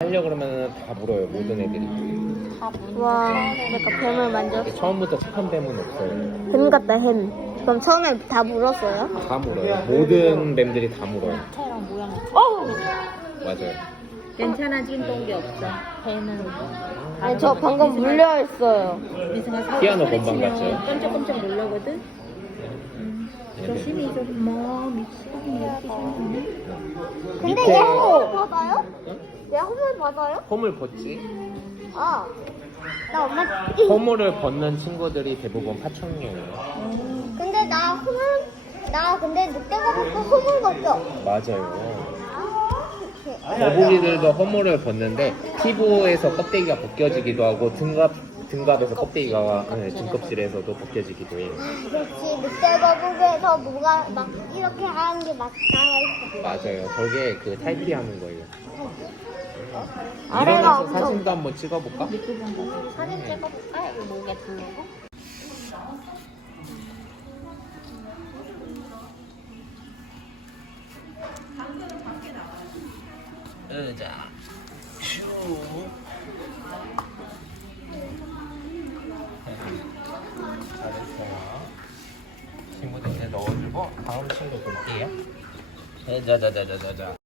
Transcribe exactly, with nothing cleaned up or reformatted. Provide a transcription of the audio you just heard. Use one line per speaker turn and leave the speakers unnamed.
살려 그러면 다 물어요. 모든 애들이.
다 문.
와, 내가 뱀을 만졌어.
처음부터 착한 뱀은 없어요.
뱀 같다, 햄. 그럼 처음에 다 물었어요?
다 물어요. 모든 뱀들이 다 물어요.
차랑 모양이.
어우!
맞아요.
괜찮아진 동게 없어. 배는.
아니, 저 방금 물려있어요.
이상한
피아노
소리
건반
치면
같죠?
깜짝깜짝 놀라거든. 음.
얘네.
조심히 좀 뭐 미치겠네 이렇게 생겼네.
근데
밑에-
얘 허물 받아요? 얘 허물 받아요?
허물 벗지?
아. 나 엄마.
허물을 벗는 친구들이 대부분 파충류예요.
근데 나 허물, 나 근데 늑대거북도 허물 벗죠?
맞아요.
아,
거북이들도 허물을 벗는데 피부에서 껍데기가 벗겨지기도 하고 등갑 등갑에서 껍데기가 네, 등껍질에서도 벗겨지기도 해요.
그렇지. 늑대거북에서 뭐가 막 이렇게 하는 게 막 나와있어.
맞아요. 저게 그 탈피하는 거예요.
아래가
일어나서
엄청-
사진도 한번 찍어볼까?
사진 찍어볼까? 여기 목에 두르고.
의자. 슈. 잘했어요. 친구들 이제 넣어주고 다음 친구 볼게요. 자자자자자자.